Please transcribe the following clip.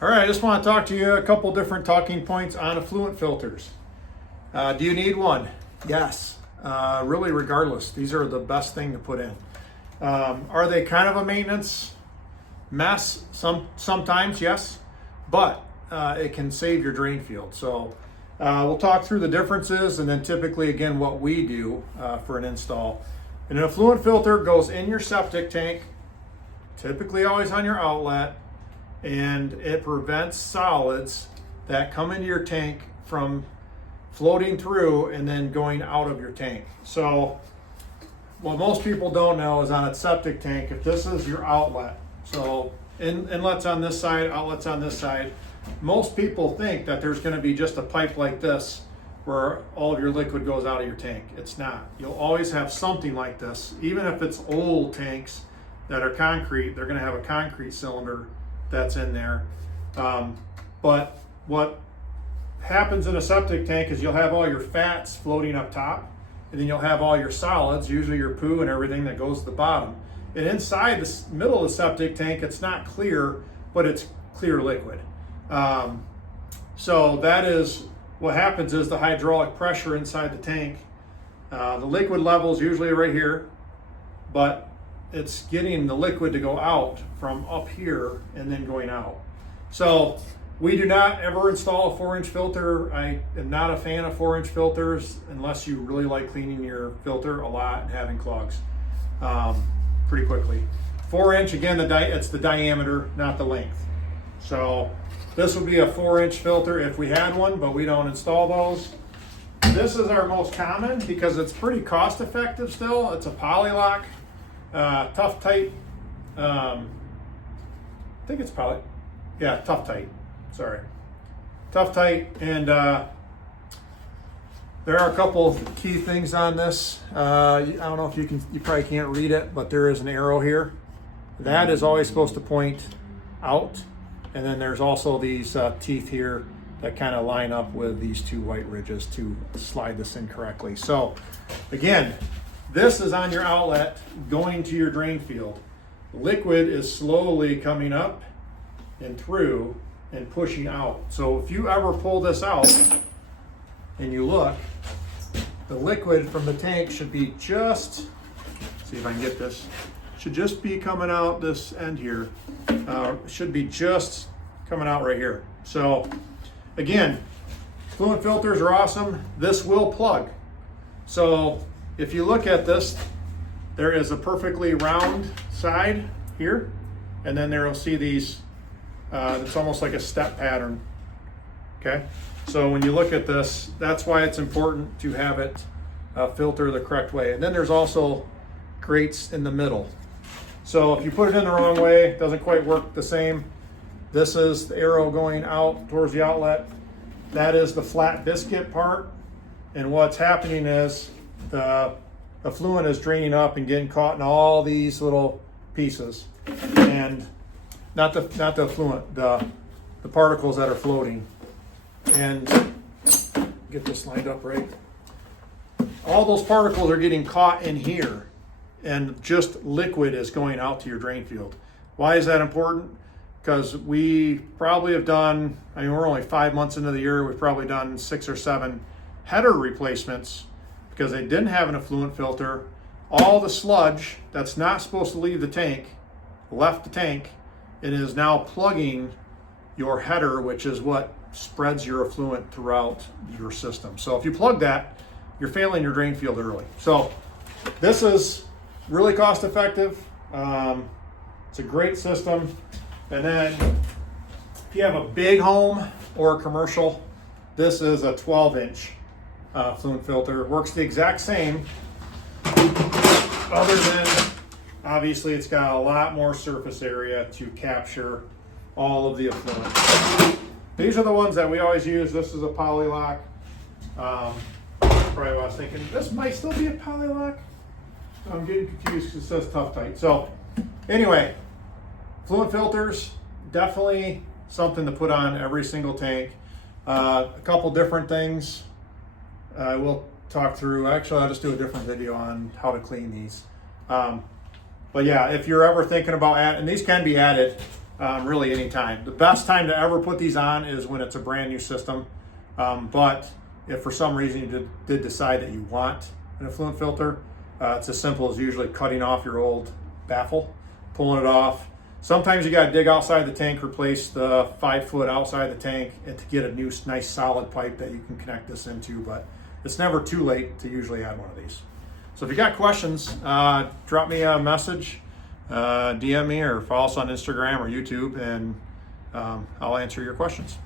All right, I just want to talk to you a couple different talking points on effluent filters. Do you need one? Yes. Really, regardless, these are the best thing to put in. Are they kind of a maintenance mess? Sometimes, yes, but it can save your drain field. So we'll talk through the differences and then typically, again, what we do for an install. And an effluent filter goes in your septic tank, typically always on your outlet, and it prevents solids that come into your tank from floating through and then going out of your tank. So what most people don't know is on a septic tank, if this is your outlet, so inlets on this side, outlets on this side, most people think that there's going to be just a pipe like this where all of your liquid goes out of your tank. It's not. You'll always have something like this. Even if it's old tanks that are concrete, they're going to have a concrete cylinder that's in there. But what happens in a septic tank is you'll have all your fats floating up top, and then you'll have all your solids, usually your poo and everything that goes to the bottom. And inside the middle of the septic tank, it's not clear, but it's clear liquid. So that is what happens is the hydraulic pressure inside the tank, the liquid level is usually right here, but it's getting the liquid to go out from up here and then going out. So we do not ever install a 4-inch filter. I am not a fan of 4-inch filters unless you really like cleaning your filter a lot and having clogs pretty quickly. 4-inch, again, it's the diameter, not the length. So this would be a 4-inch filter if we had one, but we don't install those. This is our most common because it's pretty cost effective still. It's a polylock. Tough tight, I think it's tough tight, sorry. Tough tight, and there are a couple key things on this. I don't know if you probably can't read it, but there is an arrow here. That is always supposed to point out, and then there's also these teeth here that kind of line up with these two white ridges to slide this in correctly. So again, this is on your outlet going to your drain field. The liquid is slowly coming up and through and pushing out. So if you ever pull this out and you look, the liquid from the tank should be just, see if I can get this, should just be coming out this end here. Should be just coming out right here. So again, fluid filters are awesome. This will plug. So if you look at this, there is a perfectly round side here, and then there you'll see these, it's almost like a step pattern, okay? So when you look at this, that's why it's important to have it filter the correct way. And then there's also grates in the middle. So if you put it in the wrong way, it doesn't quite work the same. This is the arrow going out towards the outlet. That is the flat biscuit part. And what's happening is the effluent is draining up and getting caught in all these little pieces, and not the effluent, the particles that are floating. And get this lined up right. All those particles are getting caught in here, and just liquid is going out to your drain field. Why is that important? Because we probably have done, I mean, we're only 5 months into the year, we've probably done 6 or 7 header replacements because they didn't have an effluent filter. All the sludge that's not supposed to leave the tank left the tank and is now plugging your header, which is what spreads your effluent throughout your system. So if you plug that, you're failing your drain field early. So this is really cost effective. It's a great system. And then if you have a big home or a commercial, this is a 12-inch effluent filter. It works the exact same, other than obviously it's got a lot more surface area to capture all of the effluent. These are the ones that we always use. This is a polylock. Probably what I was thinking. This might still be a polylock. I'm getting confused because it says tough tight. So anyway, fluid filters, definitely something to put on every single tank. A couple different things we'll talk through. Actually, I'll just do a different video on how to clean these. But yeah, if you're ever thinking about adding, and these can be added really any time. The best time to ever put these on is when it's a brand new system. But if for some reason you did decide that you want an effluent filter, it's as simple as usually cutting off your old baffle, pulling it off. Sometimes you got to dig outside the tank, replace the 5 foot outside the tank, and to get a new nice solid pipe that you can connect this into. But it's never too late to usually add one of these. So if you got questions, drop me a message, DM me, or follow us on Instagram or YouTube, and I'll answer your questions.